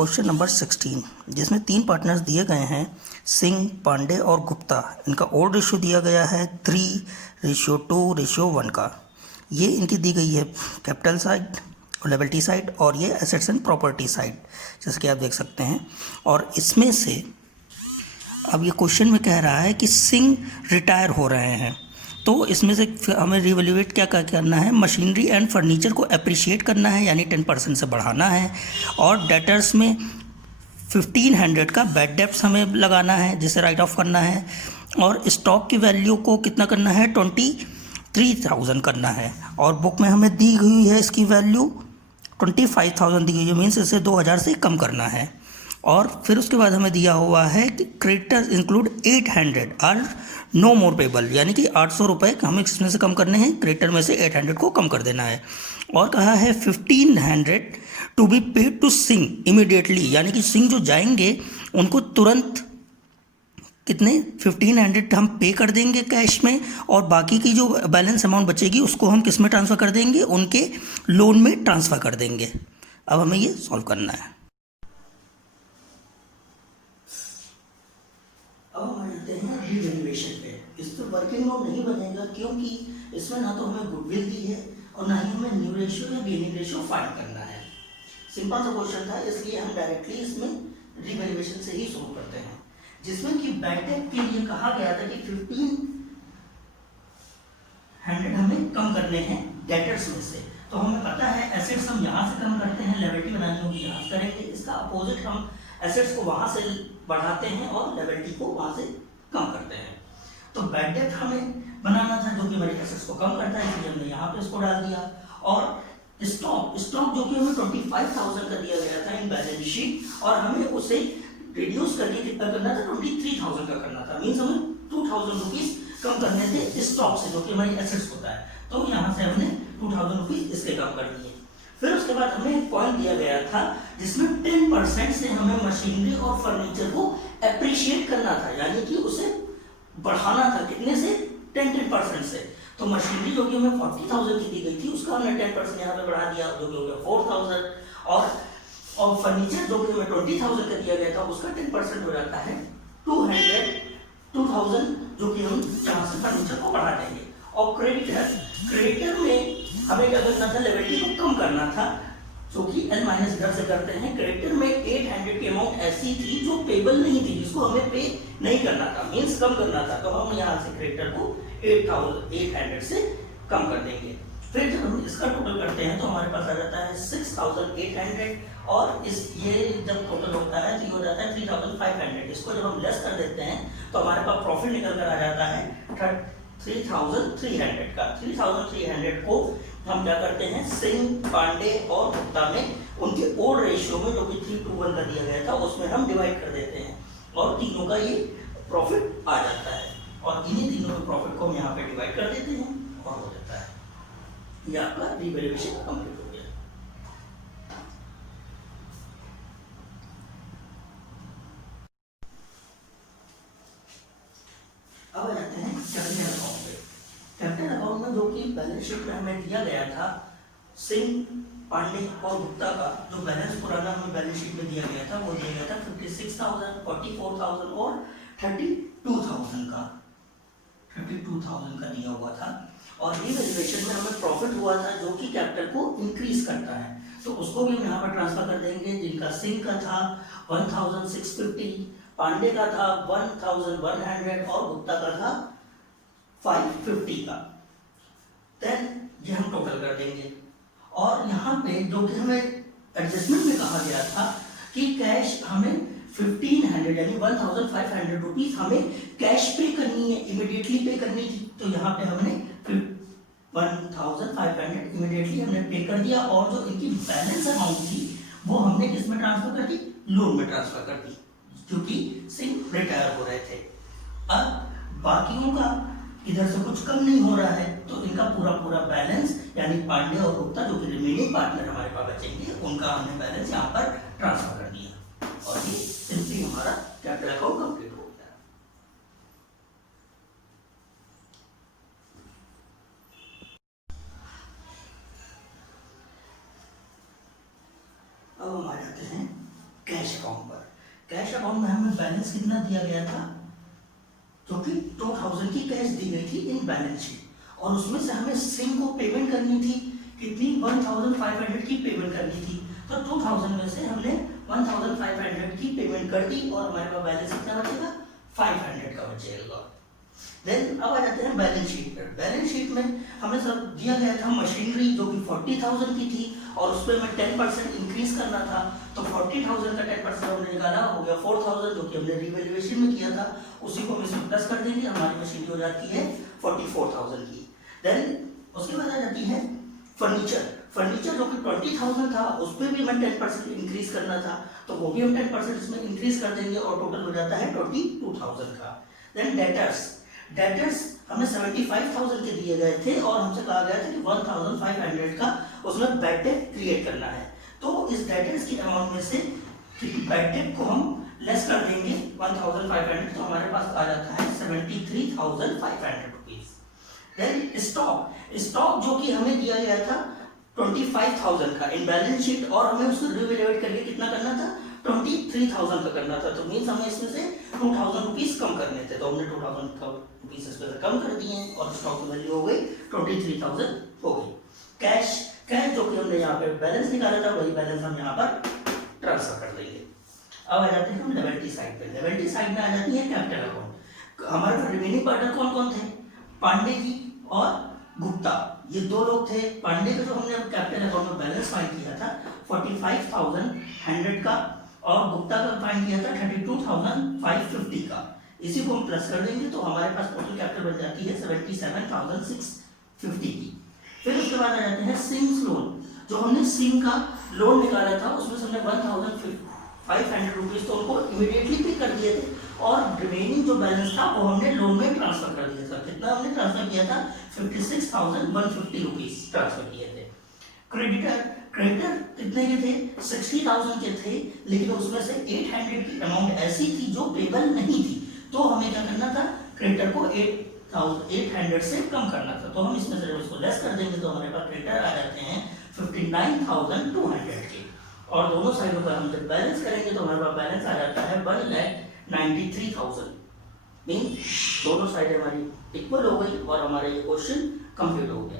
Question number 16 जिसमें 3 partners दिए गए हैं, सिंह, पांडे और गुप्ता। इनका ओड रेशियो दिया गया है 3:2:1 का। ये इनकी दी गई है कैपिटल साइड, लायबिलिटी साइड और ये एसेट्स एंड प्रॉपर्टी साइड, जैसे कि आप देख सकते हैं। और इसमें से अब ये क्वेश्चन में कह रहा है कि सिंह रिटायर हो रहे हैं, तो इसमें से हमें रिवैल्यूएट क्या करना है, मशीनरी एंड फर्नीचर को अप्रिशिएट करना है, यानी 10% से बढ़ाना है। और डेटर्स में 1500 का बैड डेप्स हमें लगाना है, जिसे राइट ऑफ करना है। और स्टॉक की वैल्यू को कितना करना है, 23,000 करना है। और बुक में हमें दी हुई है इसकी वैल्यू 25,000 दी गई है, मीन्स इसे 2000 से कम करना है। और फिर उसके बाद हमें दिया हुआ है कि creditors include 800 are no more payable, यानी कि 800 रुपये हमें इसमें से कम करने हैं, क्रेडिटर में से 800 को कम कर देना है। और कहा है 1500 to be paid to Singh immediately, यानी कि सिंह जो जाएंगे उनको तुरंत कितने 1500 हम पे कर देंगे कैश में, और बाकी की जो बैलेंस अमाउंट बचेगी उसको हम किस में ट्रांसफ़र कर देंगे, उनके लोन में ट्रांसफ़र कर देंगे। अब हमें ये सॉल्व करना है। अब हम आ जाते हैं रिवैल्यूएशन पे। इस पर वर्किंग नोट नहीं बनेगा, क्योंकि इसमें ना तो हमें गुडविल दी है और ना ही हमें न्यू रेशियो या गेनिंग रेशियो फाइंड करना है। सिंपल सा क्वेश्चन था, इसलिए हम डायरेक्टली इसमें रिवैल्यूएशन से ही सोल्व करते हैं, जिसमें कि बैड डेट के लिए कहा गया था कि 1500 हमें कम करने हैं डेटर्स में से। तो हमें पता है एसेट्स हम यहाँ से कम करते हैं, लायबिलिटी बनानी होगी यहाँ से करेंगे, इसका अपोजिट हम एसेट्स को वहाँ से बढ़ाते हैं और लायबिलिटी को वहाँ से कम करते हैं। तो बैड डेट हमें बनाना था जो कि हमारे एसेट्स को कम करता है, इसलिए हमने यहाँ पे इसको डाल दिया। और स्टॉक जो कि हमें 25,000 का दिया गया था इन बैलेंस शीट, और हमें उसे रिड्यूस करके कितना करना था, 23,000 का करना था। मीन्स हमें 2,000 रुपीज कम करने थे स्टॉक से, जो कि हमारी एसेट्स होता है। तो यहाँ से हमने 2,000 रुपीज इसके कम कर दिए। फिर उसके बाद हमें एक पॉइंट दिया गया था जिसमें 10% से हमें मशीनरी और फर्नीचर को अप्रिशिएट करना था, यानी कि उसे बढ़ाना था, कितने से, 10% से। तो मशीनरी जो कि हमें 40,000 की दी गई थी, उसका हमने 10% यहाँ पे बढ़ा दिया, जो कि हो गया 4,000। और फर्नीचर जो कि हमें 20,000 का दिया गया था, उसका 10% हो जाता है 2,000, जो कि हम यहाँ से फर्नीचर को बढ़ा देंगे। और क्रेडिटर में हमें क्या करना था, लायबिलिटी को कम करना था, जो कि L माइनस घर से करते हैं। क्रेडिटर में 800 की अमाउंट ऐसी थी जो पेबल नहीं थी, जिसको हमें पे नहीं करना था, मीन्स कम करना था। तो हम यहाँ से क्रेडिटर को 800 से कम कर देंगे। फिर जब हम इसका टोटल करते हैं तो हमारे पास आ जाता है 6,800, और ये जब टोटल होता है तो ये हो जाता है 3,500। इसको जब हम लेस कर देते हैं तो हमारे पास प्रॉफिट निकल कर आ जाता है 3,300 का। 3,300 को हम क्या करते हैं, सिंह, पांडे और गुप्ता में उनके ओड रेशियो में, जो कि 3:1 का दिया गया था, उसमें हम डिवाइड कर देते हैं और तीनों का ये प्रॉफिट आ जाता है। और इन्हीं तीनों के प्रॉफिट को हम यहाँ पे डिवाइड कर देते हैं और हो जाता है ये आपका रिवैल्यूएशन कंप्लीट हो गया। अब आ जाते हैं कैपिटल अकाउंट पे। कैपिटल अकाउंट में जो कि बैलेंस शीट में हमें दिया गया था, सिंह, पांडे और गुप्ता का जो बैलेंस पुराना हमें बैलेंस शीट में दिया गया था, वो दिया गया था 56,000, 44,000 और 32,000 का दिया हुआ था। और रिवैल्यूएशन में हमें प्रॉफिट हुआ था जो कि कैपिटल को इंक्रीज करता है, तो उसको भी हम यहाँ पर ट्रांसफर कर देंगे, जिनका सिंह का था 1,650, पांडे का था 1,100 और गुप्ता का था 550 का। देन ये हम टोटल कर देंगे। और यहाँ पे जो कि हमें एडजस्टमेंट में कहा गया था कि कैश हमें 1500 यानी 1,500 रुपीज हमें कैश पे करनी है, इमीडिएटली पे करनी थी। तो यहाँ पे हमने 1,500 इमीडिएटली हमने पे कर दिया, और जो इनकी बैलेंस अमाउंट थी वो हमने किस में ट्रांसफर कर दी, लोन में ट्रांसफर कर दी, क्योंकि सिंह रिटायर हो रहे थे। अब बाकियों का इधर से कुछ कम नहीं हो रहा है, तो इनका पूरा बैलेंस, यानी पांडे और गुप्ता जो कि रिमेनिंग पार्टनर हमारे पास बचेंगे, उनका हमने बैलेंस यहाँ पर ट्रांसफर कर दिया, और ये सिंपली हमारा कैपिटल अकाउंट कंप्लीट हो गया। अब हम आ जाते हैं कैश अकाउंट पर। कैश अकाउंट में हमें बैलेंस कितना दिया गया था, जो कि 2000 की कैश दी गई थी इन बैलेंस शीट, और उसमें से हमें सिम को पेमेंट करनी थी, कितनी 1500 की पेमेंट करनी थी। तो 2000 में से हमने 1500 की पेमेंट कर दी और हमारे पास बैलेंस कितना बचेगा, 500 का बचेगा। देन अब आ जाते हैं बैलेंस शीट पर। बैलेंस शीट में हमें सब दिया गया था मशीनरी जो कि 40,000 की थी और उस पर हमें 10% इंक्रीज करना था। तो 40,000 का 10% हमने निकाला, हो गया 4,000, जो कि हमने रिवैल्यूएशन में किया था, उसी को हम इसमें प्लस कर देंगे, हमारी मशीनरी हो जाती है 44,000 की। देन उसके बाद आ जाती है फर्नीचर। फर्नीचर जो कि 20,000 था, उस पर भी हमें 10% इंक्रीज करना था, तो वो भी हम 10% इसमें इंक्रीज कर देंगे और टोटल हो जाता है 22,000 का। देन डेटर्स हमें 75,000 के दिए गए थे और हमसे कहा गया था कि 1,500 का उसमें बैड डेट क्रिएट करना है। तो इस डेटर्स की अमाउंट में से बैड डेट को हम लेस कर देंगे 1,500, तो हमारे पास आ जाता है 73,500 रुपीज। देन स्टॉक जो कि हमें दिया गया था 25,000 का इन बैलेंस शीट, और हमें उसको रिवैल्यूएट करके कितना करना था, 23,000 का करना था। तो मीन्स हमें इसमें से 2,000 रुपीज कम करने थे, तो हमने 2,000 रुपीज इसमें से कम कर दिए और स्टॉक की वैल्यू हो गई 23,000 हो गई। कैश जो कि हमने यहाँ पे बैलेंस निकाला था, वही बैलेंस हम यहाँ पर ट्रांसफर कर देंगे। अब आ जाते हैं हम लिएबिलिटी साइड पे। लिएबिलिटी साइड में आ जाती है कैपिटल अकाउंट। हमारे रिमेनिंग पार्टनर कौन कौन थे, पांडे जी और गुप्ता, ये दो लोग थे। पांडे का जो हमने कैपिटल अकाउंट में बैलेंस फाइंड किया था 45,100 का, और गुप्ता का फाइंड किया था 32,550 का। इसी को हम प्लस कर देंगे तो हमारे पास टोटल कैपिटल बन जाती है 77,650 की। फिर उसके बाद आ जाते हैं सिम्स लोन। जो हमने सिम का लोन निकाला था उसमें से हमने 1,500 रुपीज तो उनको इमीडिएटली पे कर दिए थे, और रिमेनिंग जो बैलेंस था वो हमने लोन में ट्रांसफर कर दिया था। कितना हमने ट्रांसफर किया था, 56,150 रुपीज ट्रांसफर किए थे। क्रेडिटर कितने के थे, 60,000 के थे, लेकिन उसमें से 800 की अमाउंट ऐसी थी जो पेबल नहीं थी, तो हमें क्या करना था, क्रेडिटर को 800 से कम करना था। तो हम इसमें से जब इसको लेस कर देंगे तो हमारे पास क्रेडिटर आ जाते हैं 59,200 के, और दोनों साइडों पर हम जब बैलेंस करेंगे तो हमारे पास बैलेंस आ जाता है 1,93,000। मीन दोनों साइड हमारी इक्वल हो गई और हमारा ये क्वेश्चन कंप्लीट हो गया।